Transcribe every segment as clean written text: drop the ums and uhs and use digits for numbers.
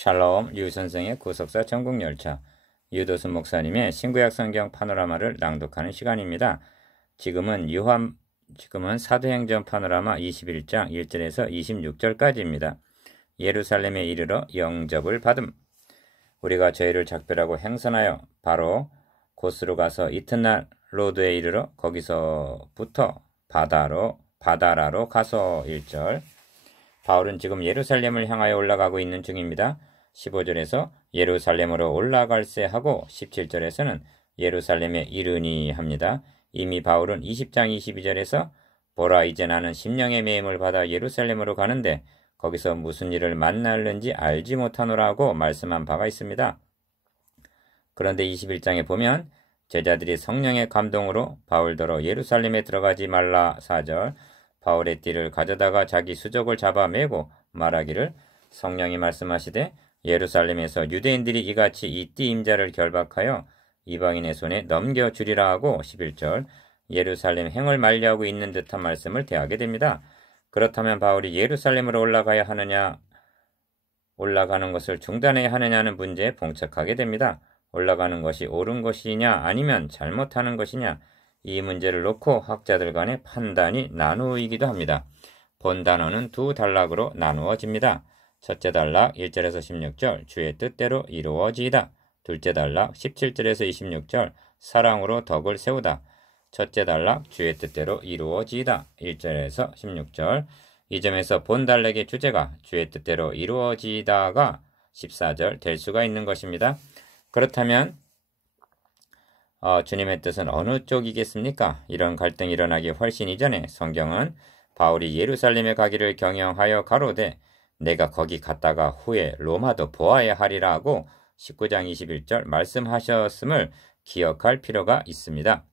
샬롬 류선생의 구속사 전국열차 유도순 목사님의 신구약 성경 파노라마를 낭독하는 시간입니다. 지금은 사도행전 파노라마 21장 1절에서 26절까지입니다. 예루살렘에 이르러 영접을 받음. 우리가 저희를 작별하고 행선하여 바로 곳으로 가서 이튿날 로드에 이르러 거기서부터 바다라로 가서 1절. 바울은 지금 예루살렘을 향하여 올라가고 있는 중입니다. 15절에서 예루살렘으로 올라갈세 하고 17절에서는 예루살렘에 이르니 합니다. 이미 바울은 20장 22절에서 보라 이제 나는 심령의 매임을 받아 예루살렘으로 가는데 거기서 무슨 일을 만날는지 알지 못하노라고 말씀한 바가 있습니다. 그런데 21장에 보면 제자들이 성령의 감동으로 바울더러 예루살렘에 들어가지 말라 4절 바울의 띠를 가져다가 자기 수족을 잡아 매고 말하기를 성령이 말씀하시되 예루살렘에서 유대인들이 이같이 이 띠 임자를 결박하여 이방인의 손에 넘겨주리라 하고 11절 예루살렘 행을 만리하고 있는 듯한 말씀을 대하게 됩니다. 그렇다면 바울이 예루살렘으로 올라가는 것을 중단해야 하느냐는 문제에 봉착하게 됩니다. 올라가는 것이 옳은 것이냐 아니면 잘못하는 것이냐 이 문제를 놓고 학자들 간의 판단이 나누이기도 합니다. 본 단어는 두 단락으로 나누어집니다. 첫째 단락 1절에서 16절 주의 뜻대로 이루어지이다. 둘째 단락 17절에서 26절 사랑으로 덕을 세우다. 첫째 단락 주의 뜻대로 이루어지이다. 1절에서 16절 이 점에서 본 단락의 주제가 주의 뜻대로 이루어지다가 14절 될 수가 있는 것입니다. 그렇다면 주님의 뜻은 어느 쪽이겠습니까? 이런 갈등이 일어나기 훨씬 이전에 성경은 바울이 예루살렘에 가기를 경영하여 가로되 내가 거기 갔다가 후에 로마도 보아야 하리라 하고 19장 21절 말씀하셨음을 기억할 필요가 있습니다.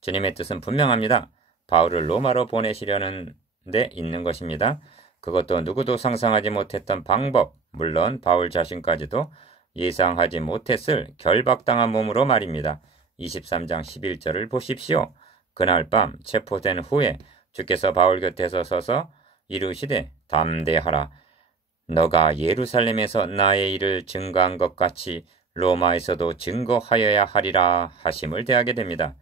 주님의 뜻은 분명합니다. 바울을 로마로 보내시려는 데 있는 것입니다. 그것도 누구도 상상하지 못했던 방법, 물론 바울 자신까지도 예상하지 못했을 결박당한 몸으로 말입니다. 23장 11절을 보십시오. 그날 밤 체포된 후에 주께서 바울 곁에서 서서 이르시되 담대하라. 너가 예루살렘에서 나의 일을 증거한 것 같이 로마에서도 증거하여야 하리라 하심을 대하게 됩니다.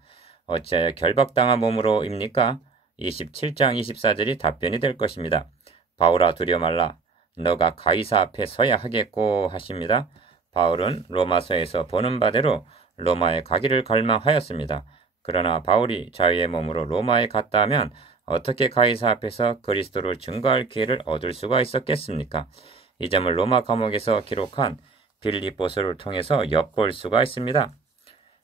어찌하여 결박당한 몸으로입니까? 27장 24절이 답변이 될 것입니다. 바울아 두려워 말라. 너가 가이사 앞에 서야 하겠고 하십니다. 바울은 로마서에서 보는 바대로 로마에 가기를 갈망하였습니다. 그러나 바울이 자유의 몸으로 로마에 갔다 하면 어떻게 가이사 앞에서 그리스도를 증거할 기회를 얻을 수가 있었겠습니까? 이 점을 로마 감옥에서 기록한 빌립보서를 통해서 엿볼 수가 있습니다.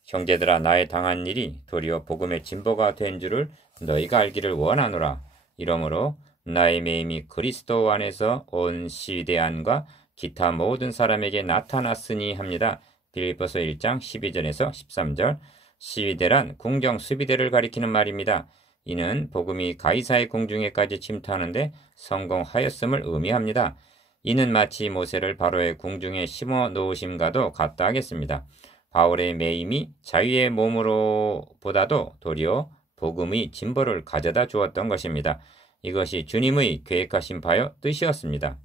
형제들아 나의 당한 일이 도리어 복음의 진보가 된 줄을 너희가 알기를 원하노라. 이러므로 나의 매임이 그리스도 안에서 온 시대안과 기타 모든 사람에게 나타났으니 합니다. 빌립보서 1장 12절에서 13절 시위대란 궁정 수비대를 가리키는 말입니다. 이는 복음이 가이사의 궁중에까지 침투하는데 성공하였음을 의미합니다. 이는 마치 모세를 바로의 궁중에 심어 놓으심과도 같다 하겠습니다. 바울의 매임이 자유의 몸으로 보다도 도리어 복음의 진보를 가져다 주었던 것입니다. 이것이 주님의 계획하신 바요 뜻이었습니다.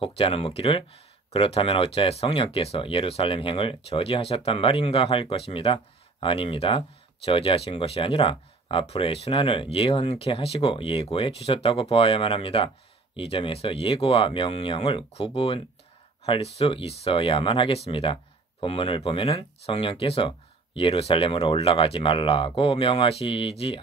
혹자는 묻기를 그렇다면 어찌하여 성령께서 예루살렘 행을 저지하셨단 말인가 할 것입니다. 아닙니다. 저지하신 것이 아니라 앞으로의 순환을 예언케 하시고 예고해 주셨다고 보아야만 합니다. 이 점에서 예고와 명령을 구분할 수 있어야만 하겠습니다. 본문을 보면은 성령께서 예루살렘으로 올라가지 말라고 명하시지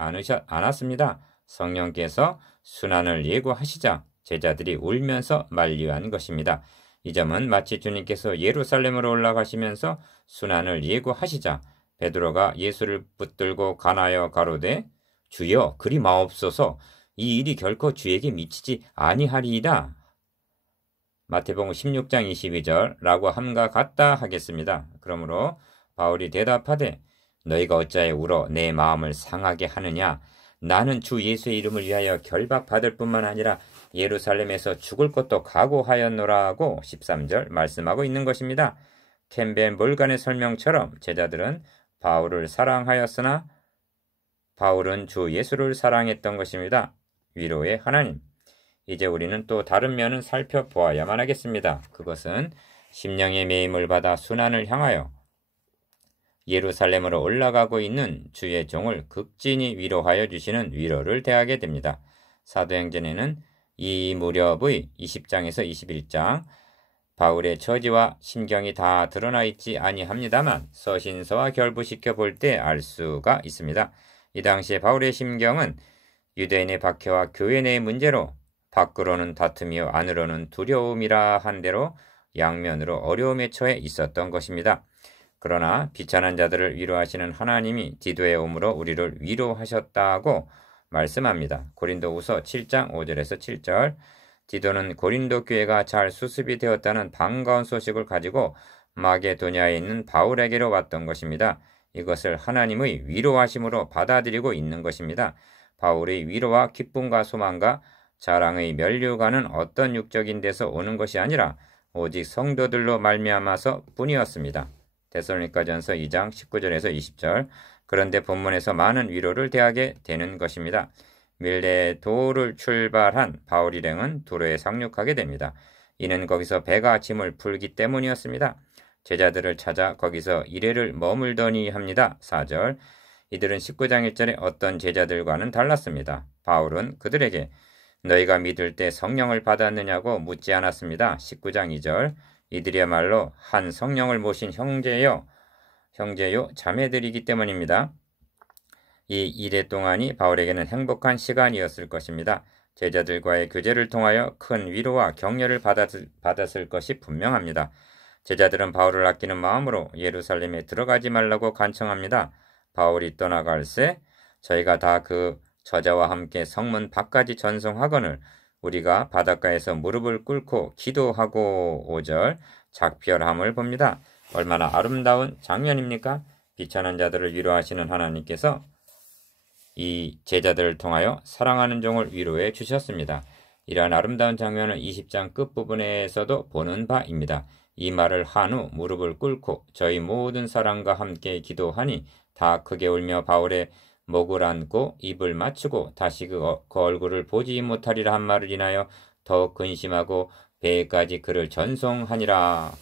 않았습니다. 성령께서 순환을 예고하시자 제자들이 울면서 만류한 것입니다. 이 점은 마치 주님께서 예루살렘으로 올라가시면서 순환을 예고하시자 베드로가 예수를 붙들고 가나여 가로되 주여 그리 마옵소서 이 일이 결코 주에게 미치지 아니하리이다. 마태복음 16장 22절라고 함과 같다 하겠습니다. 그러므로 바울이 대답하되 너희가 어찌하여 울어 내 마음을 상하게 하느냐 나는 주 예수의 이름을 위하여 결박받을 뿐만 아니라 예루살렘에서 죽을 것도 각오하였노라 하고 13절 말씀하고 있는 것입니다. 캠벨 몰간의 설명처럼 제자들은 바울을 사랑하였으나 바울은 주 예수를 사랑했던 것입니다. 위로의 하나님. 이제 우리는 또 다른 면은 살펴보아야만 하겠습니다. 그것은 심령의 매임을 받아 순환을 향하여 예루살렘으로 올라가고 있는 주의 종을 극진히 위로하여 주시는 위로를 대하게 됩니다. 사도행전에는 이 무렵의 20장에서 21장 바울의 처지와 심경이 다 드러나 있지 아니합니다만 서신서와 결부시켜 볼 때 알 수가 있습니다. 이 당시에 바울의 심경은 유대인의 박해와 교회 내의 문제로 밖으로는 다툼이요 안으로는 두려움이라 한 대로 양면으로 어려움에 처해 있었던 것입니다. 그러나 비천한 자들을 위로하시는 하나님이 디도에 오므로 우리를 위로하셨다고 말씀합니다. 고린도후서 7장 5절에서 7절. 디도는 고린도 교회가 잘 수습이 되었다는 반가운 소식을 가지고 마게도냐에 있는 바울에게로 왔던 것입니다. 이것을 하나님의 위로하심으로 받아들이고 있는 것입니다. 바울의 위로와 기쁨과 소망과 자랑의 면류관은 어떤 육적인 데서 오는 것이 아니라 오직 성도들로 말미암아서 뿐이었습니다. 데살로니가전서 2장 19절에서 20절. 그런데 본문에서 많은 위로를 대하게 되는 것입니다. 밀레도를 출발한 바울 일행은 도로에 상륙하게 됩니다. 이는 거기서 배가 짐을 풀기 때문이었습니다. 제자들을 찾아 거기서 이래를 머물더니 합니다. 4절. 이들은 19장 1절에 어떤 제자들과는 달랐습니다. 바울은 그들에게 너희가 믿을 때 성령을 받았느냐고 묻지 않았습니다. 19장 2절. 이들이야말로 한 성령을 모신 형제요 자매들이기 때문입니다. 이 일해 동안이 바울에게는 행복한 시간이었을 것입니다. 제자들과의 교제를 통하여 큰 위로와 격려를 받았을 것이 분명합니다. 제자들은 바울을 아끼는 마음으로 예루살렘에 들어가지 말라고 간청합니다. 바울이 떠나갈새 저희가 다 그 저자와 함께 성문 밖까지 전송하거늘 우리가 바닷가에서 무릎을 꿇고 기도하고 5절 작별함을 봅니다. 얼마나 아름다운 장면입니까? 비천한 자들을 위로하시는 하나님께서 이 제자들을 통하여 사랑하는 종을 위로해 주셨습니다. 이러한 아름다운 장면을 20장 끝부분에서도 보는 바입니다. 이 말을 한 후 무릎을 꿇고 저희 모든 사람과 함께 기도하니 다 크게 울며 바울의 목을 안고 입을 맞추고 다시 그 얼굴을 보지 못하리라 한 말을 인하여 더욱 근심하고 배에까지 그를 전송하니라.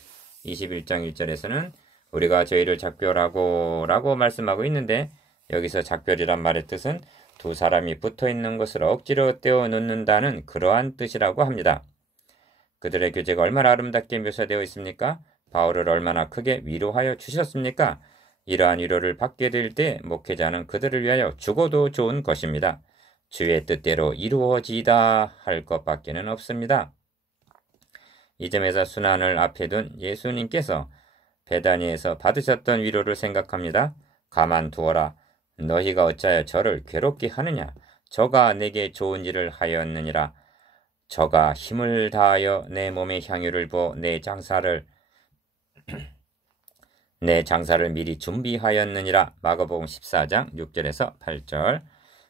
21장 1절에서는 우리가 저희를 작별하고 라고 말씀하고 있는데 여기서 작별이란 말의 뜻은 두 사람이 붙어있는 것을 억지로 떼어 놓는다는 그러한 뜻이라고 합니다. 그들의 교제가 얼마나 아름답게 묘사되어 있습니까? 바울을 얼마나 크게 위로하여 주셨습니까? 이러한 위로를 받게 될 때 목회자는 그들을 위하여 죽어도 좋은 것입니다. 주의 뜻대로 이루어지다 할 것밖에는 없습니다. 이 점에서 순환을 앞에 둔 예수님께서 베다니에서 받으셨던 위로를 생각합니다. 가만두어라. 너희가 어찌하여 저를 괴롭게 하느냐? 저가 내게 좋은 일을 하였느니라. 저가 힘을 다하여 내 몸에 향유를 부어 내 장사를 미리 준비하였느니라. 마가복음 14장 6절에서 8절.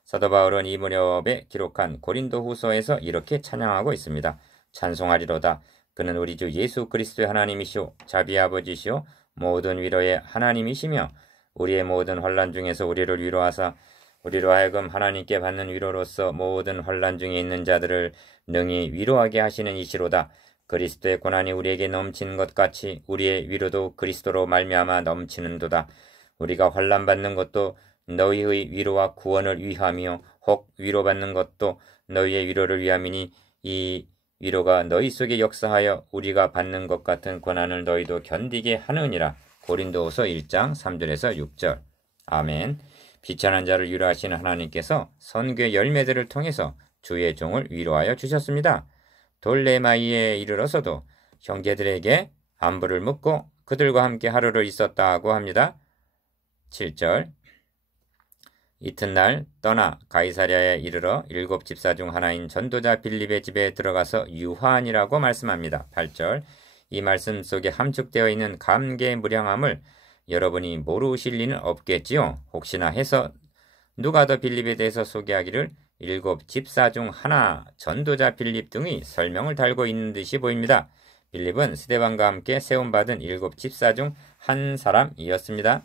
사도 바울은 이 무렵에 기록한 고린도 후서에서 이렇게 찬양하고 있습니다. 찬송하리로다. 그는 우리 주 예수 그리스도의 하나님이시오 자비의 아버지시오 모든 위로의 하나님이시며 우리의 모든 환난 중에서 우리를 위로하사 우리로 하여금 하나님께 받는 위로로서 모든 환난 중에 있는 자들을 능히 위로하게 하시는 이시로다. 그리스도의 고난이 우리에게 넘치는 것 같이 우리의 위로도 그리스도로 말미암아 넘치는도다. 우리가 환난 받는 것도 너희의 위로와 구원을 위함이요 혹 위로받는 것도 너희의 위로를 위함이니 이 위로가 너희 속에 역사하여 우리가 받는 것 같은 고난을 너희도 견디게 하느니라. 고린도후서 1장 3절에서 6절. 아멘. 비천한 자를 위로하시는 하나님께서 선교의 열매들을 통해서 주의 종을 위로하여 주셨습니다. 돌레마이에 이르러서도 형제들에게 안부를 묻고 그들과 함께 하루를 있었다고 합니다. 7절. 이튿날 떠나 가이사랴에 이르러 7 집사 중 하나인 전도자 빌립의 집에 들어가서 유한이라고 말씀합니다. 8절. 이 말씀 속에 함축되어 있는 감개의 무량함을 여러분이 모르실 리는 없겠지요. 혹시나 해서 누가 더 빌립에 대해서 소개하기를 7 집사 중 하나 전도자 빌립 등이 설명을 달고 있는 듯이 보입니다. 빌립은 스데반과 함께 세움받은 7 집사 중 한 사람이었습니다.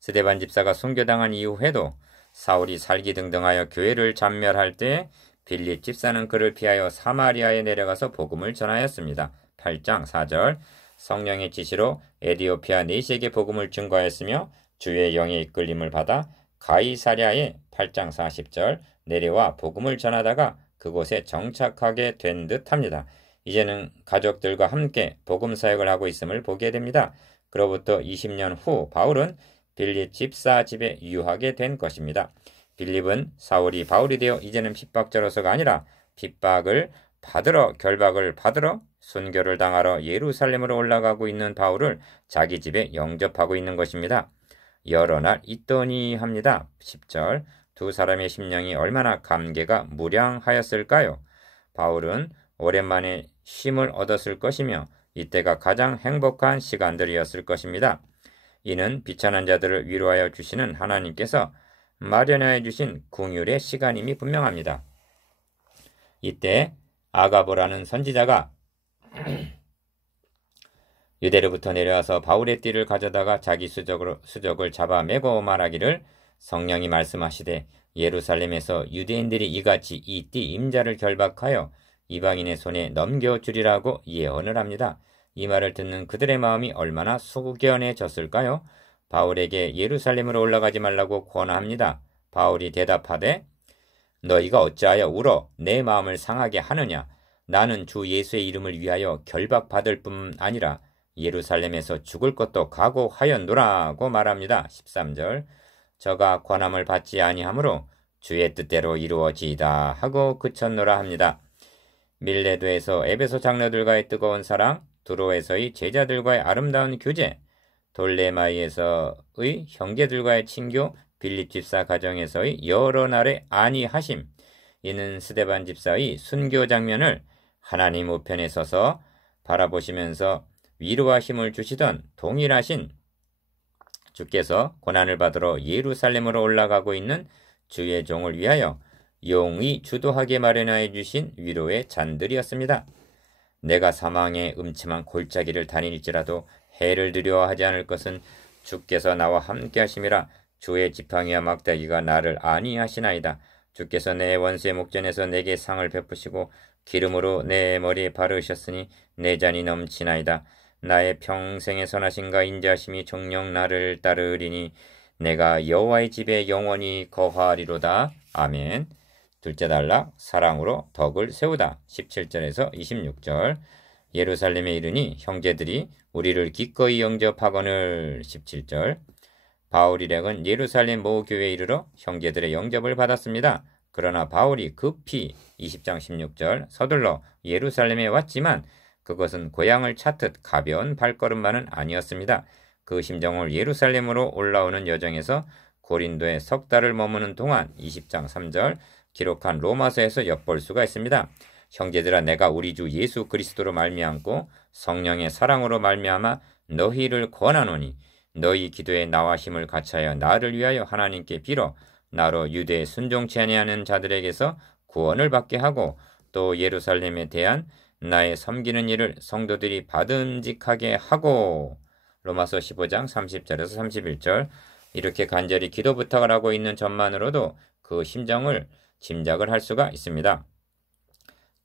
스데반 집사가 순교당한 이후에도 사울이 살기등등하여 교회를 잔멸할 때 빌립 집사는 그를 피하여 사마리아에 내려가서 복음을 전하였습니다. 8장 4절 성령의 지시로 에디오피아 내시에게 복음을 증거하였으며 주의 영의 이끌림을 받아 가이사랴에 8장 40절 내려와 복음을 전하다가 그곳에 정착하게 된 듯합니다. 이제는 가족들과 함께 복음 사역을 하고 있음을 보게 됩니다. 그로부터 20년 후 바울은 빌립 집사 집에 유하게 된 것입니다. 빌립은 사울이 바울이 되어 이제는 핍박자로서가 아니라 핍박을 받으러 결박을 받으러 순교를 당하러 예루살렘으로 올라가고 있는 바울을 자기 집에 영접하고 있는 것입니다. 여러 날 있더니 합니다. 10절 두 사람의 심령이 얼마나 감개가 무량하였을까요? 바울은 오랜만에 쉼을 얻었을 것이며 이때가 가장 행복한 시간들이었을 것입니다. 이는 비천한 자들을 위로하여 주시는 하나님께서 마련하여 주신 긍휼의 시간임이 분명합니다. 이때 아가보라는 선지자가 유대로부터 내려와서 바울의 띠를 가져다가 자기 수족을 잡아매고 말하기를 성령이 말씀하시되 예루살렘에서 유대인들이 이같이 이 띠 임자를 결박하여 이방인의 손에 넘겨주리라고 예언을 합니다. 이 말을 듣는 그들의 마음이 얼마나 숙연해졌을까요? 바울에게 예루살렘으로 올라가지 말라고 권합니다. 바울이 대답하되 너희가 어찌하여 울어 내 마음을 상하게 하느냐? 나는 주 예수의 이름을 위하여 결박받을 뿐 아니라 예루살렘에서 죽을 것도 각오하였노라고 말합니다. 13절 저가 권함을 받지 아니하므로 주의 뜻대로 이루어지이다 하고 그쳤노라 합니다. 밀레도에서 에베소 장로들과의 뜨거운 사랑, 두로에서의 제자들과의 아름다운 교제, 돌레마이에서의 형제들과의 친교, 빌립 집사 가정에서의 여러 날의 안위하심, 이는 스데반 집사의 순교 장면을 하나님 우편에 서서 바라보시면서 위로와 힘을 주시던 동일하신 주께서 고난을 받으러 예루살렘으로 올라가고 있는 주의 종을 위하여 용이 주도하게 마련하여 주신 위로의 잔들이었습니다. 내가 사망의 음침한 골짜기를 다닐지라도 해를 두려워하지 않을 것은 주께서 나와 함께 하심이라. 주의 지팡이와 막대기가 나를 안위하시나이다. 주께서 내 원수의 목전에서 내게 상을 베푸시고 기름으로 내 머리에 바르셨으니 내 잔이 넘치나이다. 나의 평생의 선하심과 인자하심이 정녕 나를 따르리니 내가 여호와의 집에 영원히 거하리로다. 아멘. 둘째 단락 사랑으로 덕을 세우다. 17절에서 26절 예루살렘에 이르니 형제들이 우리를 기꺼이 영접하거늘. 17절 바울 일행은 예루살렘 모교회에 이르러 형제들의 영접을 받았습니다. 그러나 바울이 급히 20장 16절 서둘러 예루살렘에 왔지만 그것은 고향을 찾듯 가벼운 발걸음만은 아니었습니다. 그 심정을 예루살렘으로 올라오는 여정에서 고린도에 석 달을 머무는 동안 20장 3절 기록한 로마서에서 엿볼 수가 있습니다. 형제들아 내가 우리 주 예수 그리스도로 말미암고 성령의 사랑으로 말미암아 너희를 권하노니 너희 기도에 나와 힘을 같이하여 나를 위하여 하나님께 빌어 나로 유대에 순종치 아니하는 자들에게서 구원을 받게 하고 또 예루살렘에 대한 나의 섬기는 일을 성도들이 받음직하게 하고. 로마서 15장 30절에서 31절 이렇게 간절히 기도 부탁을 하고 있는 것만으로도 그 심정을 짐작을 할 수가 있습니다.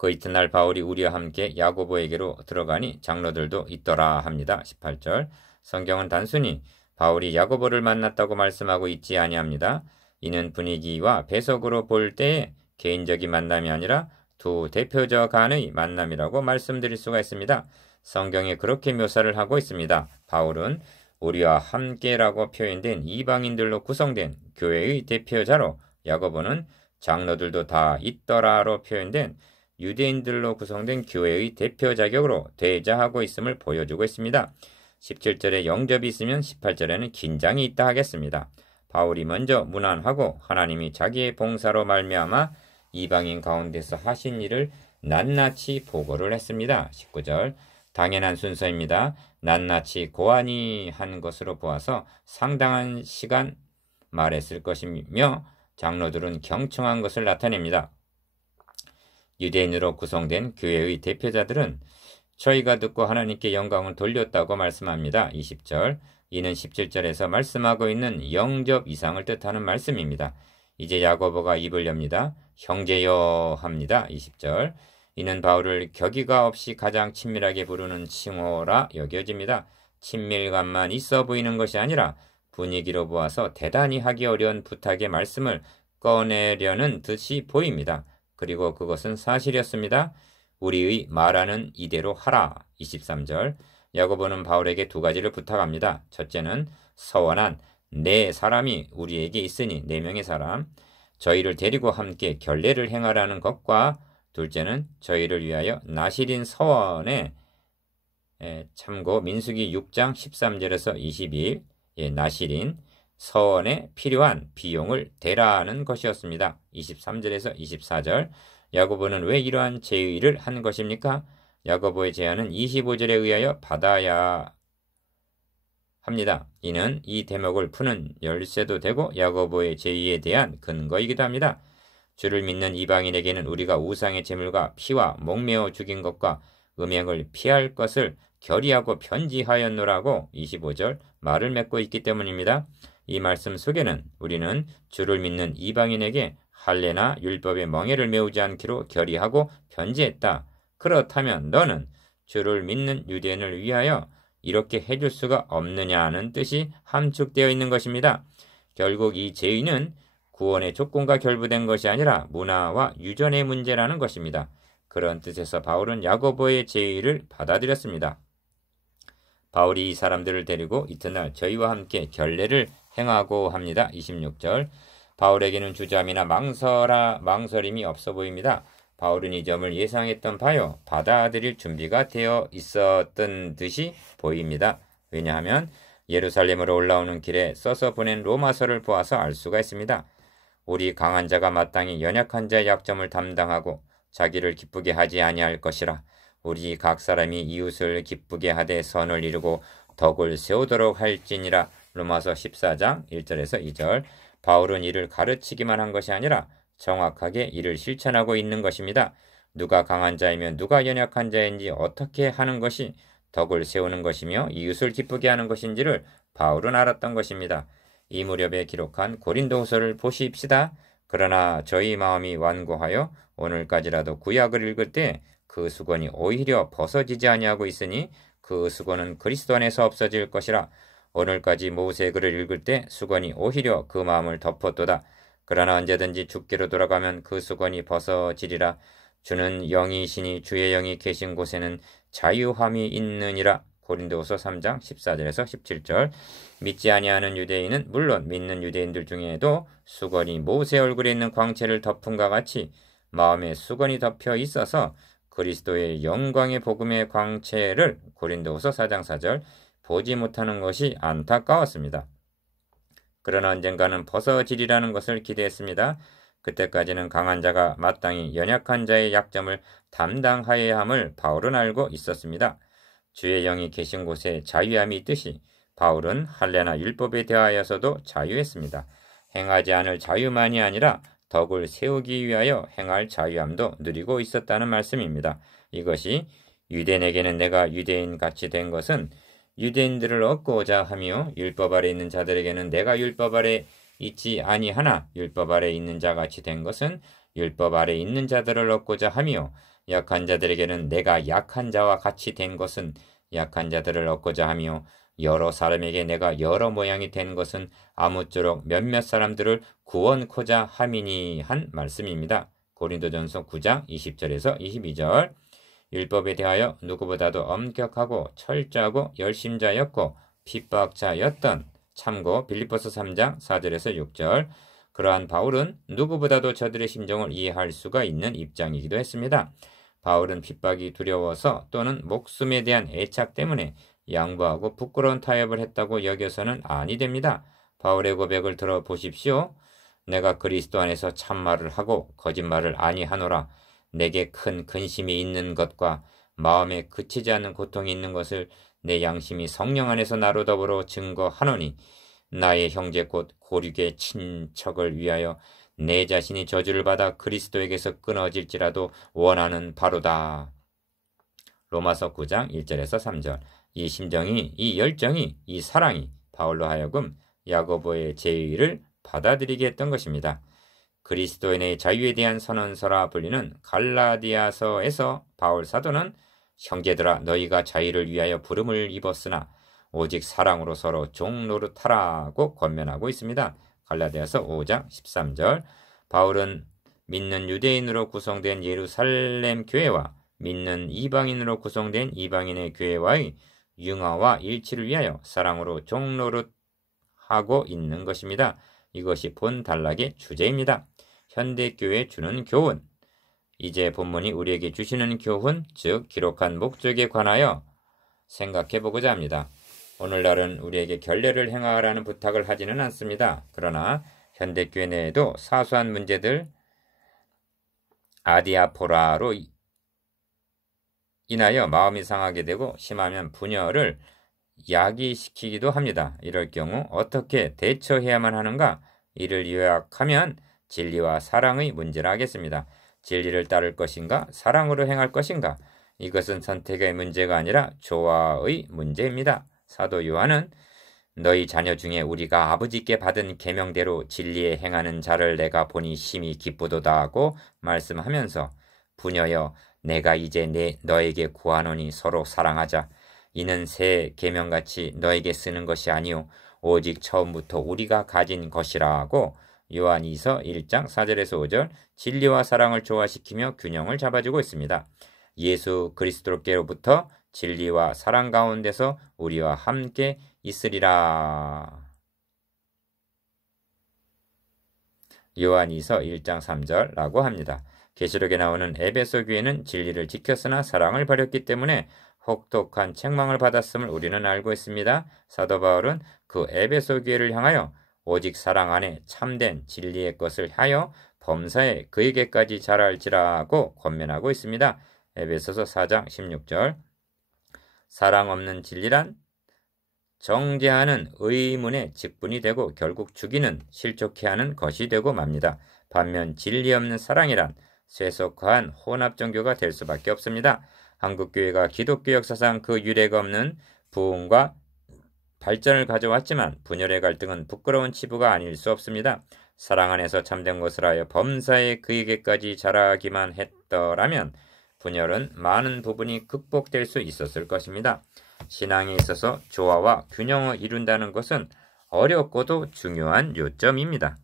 그 이튿날 바울이 우리와 함께 야고보에게로 들어가니 장로들도 있더라 합니다. 18절 성경은 단순히 바울이 야고보를 만났다고 말씀하고 있지 아니합니다. 이는 분위기와 배석으로 볼 때의 개인적인 만남이 아니라 두 대표자 간의 만남이라고 말씀드릴 수가 있습니다. 성경에 그렇게 묘사를 하고 있습니다. 바울은 우리와 함께라고 표현된 이방인들로 구성된 교회의 대표자로, 야고보는 장로들도 다 있더라로 표현된 유대인들로 구성된 교회의 대표 자격으로 대자하고 있음을 보여주고 있습니다. 17절에 영접이 있으면 18절에는 긴장이 있다 하겠습니다. 바울이 먼저 문안하고 하나님이 자기의 봉사로 말미암아 이방인 가운데서 하신 일을 낱낱이 보고를 했습니다. 19절 당연한 순서입니다. 낱낱이 고안히 한 것으로 보아서 상당한 시간 말했을 것이며 장로들은 경청한 것을 나타냅니다. 유대인으로 구성된 교회의 대표자들은 저희가 듣고 하나님께 영광을 돌렸다고 말씀합니다. 20절 이는 17절에서 말씀하고 있는 영접 이상을 뜻하는 말씀입니다. 이제 야고보가 입을 엽니다. 형제여 합니다. 20절. 이는 바울을 격의가 없이 가장 친밀하게 부르는 칭호라 여겨집니다. 친밀감만 있어 보이는 것이 아니라 분위기로 보아서 대단히 하기 어려운 부탁의 말씀을 꺼내려는 듯이 보입니다. 그리고 그것은 사실이었습니다. 우리의 말하는 이대로 하라. 23절. 야고보는 바울에게 두 가지를 부탁합니다. 첫째는 서원한 네 사람이 우리에게 있으니, 네 명의 사람, 저희를 데리고 함께 결례를 행하라는 것과, 둘째는 저희를 위하여 나실인 서원에, 참고 민수기 6장 13절에서 22일, 나실인 서원에 필요한 비용을 대라는 것이었습니다. 23절에서 24절. 야고보는 왜 이러한 제의를 한 것입니까? 야고보의 제안은 25절에 의하여 받아야 합니다. 이는 이 대목을 푸는 열쇠도 되고 야고보의 제의에 대한 근거이기도 합니다. 주를 믿는 이방인에게는 우리가 우상의 제물과 피와 목매어 죽인 것과 음행을 피할 것을 결의하고 편지하였노라고 25절 말을 맺고 있기 때문입니다. 이 말씀 속에는 우리는 주를 믿는 이방인에게 할례나 율법의 멍에를 메우지 않기로 결의하고 편지했다. 그렇다면 너는 주를 믿는 유대인을 위하여 이렇게 해줄 수가 없느냐는 뜻이 함축되어 있는 것입니다. 결국 이 제의는 구원의 조건과 결부된 것이 아니라 문화와 유전의 문제라는 것입니다. 그런 뜻에서 바울은 야고보의 제의를 받아들였습니다. 바울이 이 사람들을 데리고 이튿날 저희와 함께 결례를 행하고 합니다. 26절. 바울에게는 주저함이나 망설임이 없어 보입니다. 바울은 이 점을 예상했던 바요, 받아들일 준비가 되어 있었던 듯이 보입니다. 왜냐하면 예루살렘으로 올라오는 길에 써서 보낸 로마서를 보아서 알 수가 있습니다. 우리 강한 자가 마땅히 연약한 자의 약점을 담당하고 자기를 기쁘게 하지 아니할 것이라. 우리 각 사람이 이웃을 기쁘게 하되 선을 이루고 덕을 세우도록 할지니라. 로마서 14장 1절에서 2절. 바울은 이를 가르치기만 한 것이 아니라 정확하게 이를 실천하고 있는 것입니다. 누가 강한 자이며 누가 연약한 자인지 어떻게 하는 것이 덕을 세우는 것이며 이웃을 기쁘게 하는 것인지를 바울은 알았던 것입니다. 이 무렵에 기록한 고린도후서를 보십시다. 그러나 저희 마음이 완고하여 오늘까지라도 구약을 읽을 때 그 수건이 오히려 벗어지지 아니하고 있으니 그 수건은 그리스도 안에서 없어질 것이라. 오늘까지 모세글을 읽을 때 수건이 오히려 그 마음을 덮었도다. 그러나 언제든지 주께로 돌아가면 그 수건이 벗어지리라. 주는 영이시니 주의 영이 계신 곳에는 자유함이 있느니라. 고린도후서 3장 14절에서 17절. 믿지 아니하는 유대인은 물론 믿는 유대인들 중에도 수건이 모세 얼굴에 있는 광채를 덮은과 같이 마음에 수건이 덮여 있어서 그리스도의 영광의 복음의 광채를 고린도후서 4장 4절 보지 못하는 것이 안타까웠습니다. 그러나 언젠가는 벗어지리라는 것을 기대했습니다. 그때까지는 강한 자가 마땅히 연약한 자의 약점을 담당하여야 함을 바울은 알고 있었습니다. 주의 영이 계신 곳에 자유함이 있듯이 바울은 할례나 율법에 대하여서도 자유했습니다. 행하지 않을 자유만이 아니라 덕을 세우기 위하여 행할 자유함도 누리고 있었다는 말씀입니다. 이것이 유대인에게는 내가 유대인 같이 된 것은 유대인들을 얻고자 하며 율법 아래 있는 자들에게는 내가 율법 아래 있지 아니하나 율법 아래 있는 자 같이 된 것은 율법 아래 있는 자들을 얻고자 하며 약한 자들에게는 내가 약한 자와 같이 된 것은 약한 자들을 얻고자 하며 여러 사람에게 내가 여러 모양이 된 것은 아무쪼록 몇몇 사람들을 구원코자 함이니 한 말씀입니다. 고린도전서 9장 20절에서 22절. 율법에 대하여 누구보다도 엄격하고 철저하고 열심자였고 핍박자였던 참고 빌립보서 3장 4절에서 6절. 그러한 바울은 누구보다도 저들의 심정을 이해할 수가 있는 입장이기도 했습니다. 바울은 핍박이 두려워서 또는 목숨에 대한 애착 때문에 양보하고 부끄러운 타협을 했다고 여겨서는 아니 됩니다. 바울의 고백을 들어보십시오. 내가 그리스도 안에서 참말을 하고 거짓말을 아니하노라. 내게 큰 근심이 있는 것과 마음에 그치지 않는 고통이 있는 것을 내 양심이 성령 안에서 나로 더불어 증거하노니 나의 형제 곧 고륙의 친척을 위하여 내 자신이 저주를 받아 그리스도에게서 끊어질지라도 원하는 바로다. 로마서 9장 1절에서 3절. 이 심정이, 이 열정이, 이 사랑이 바울로 하여금 야고보의 제의를 받아들이게 했던 것입니다. 그리스도인의 자유에 대한 선언서라 불리는 갈라디아서에서 바울 사도는 형제들아 너희가 자유를 위하여 부름을 입었으나 오직 사랑으로 서로 종노릇하라고 권면하고 있습니다. 갈라디아서 5장 13절. 바울은 믿는 유대인으로 구성된 예루살렘 교회와 믿는 이방인으로 구성된 이방인의 교회와의 융화와 일치를 위하여 사랑으로 종노릇하고 있는 것입니다. 이것이 본 단락의 주제입니다. 현대교회 주는 교훈. 이제 본문이 우리에게 주시는 교훈, 즉 기록한 목적에 관하여 생각해 보고자 합니다. 오늘날은 우리에게 결례를 행하라는 부탁을 하지는 않습니다. 그러나 현대교회 내에도 사소한 문제들, 아디아포라로 인하여 마음이 상하게 되고 심하면 분열을 야기시키기도 합니다. 이럴 경우 어떻게 대처해야만 하는가? 이를 요약하면 진리와 사랑의 문제라 하겠습니다. 진리를 따를 것인가? 사랑으로 행할 것인가? 이것은 선택의 문제가 아니라 조화의 문제입니다. 사도 요한은 너희 자녀 중에 우리가 아버지께 받은 계명대로 진리에 행하는 자를 내가 보니 심히 기쁘도다 하고 말씀하면서 부녀여 내가 이제 너에게 구하노니 서로 사랑하자. 이는 새 계명같이 너에게 쓰는 것이 아니요 오직 처음부터 우리가 가진 것이라고 요한2서 1장 4절에서 5절 진리와 사랑을 조화시키며 균형을 잡아주고 있습니다. 예수 그리스도께로부터 진리와 사랑 가운데서 우리와 함께 있으리라. 요한2서 1장 3절라고 합니다. 계시록에 나오는 에베소 교회는 진리를 지켰으나 사랑을 버렸기 때문에 혹독한 책망을 받았음을 우리는 알고 있습니다. 사도 바울은 그 에베소 교회를 향하여 오직 사랑 안에 참된 진리의 것을 하여 범사에 그에게까지 자랄지라고 권면하고 있습니다. 에베소서 4장 16절. 사랑 없는 진리란 정죄하는 의문의 직분이 되고 결국 죽이는 실족해 하는 것이 되고 맙니다. 반면 진리 없는 사랑이란 쇠속한 혼합 종교가 될 수밖에 없습니다. 한국교회가 기독교 역사상 그 유례가 없는 부흥과 발전을 가져왔지만 분열의 갈등은 부끄러운 치부가 아닐 수 없습니다. 사랑 안에서 참된 것을 하여 범사에 그에게까지 자라기만 했더라면 분열은 많은 부분이 극복될 수 있었을 것입니다. 신앙에 있어서 조화와 균형을 이룬다는 것은 어렵고도 중요한 요점입니다.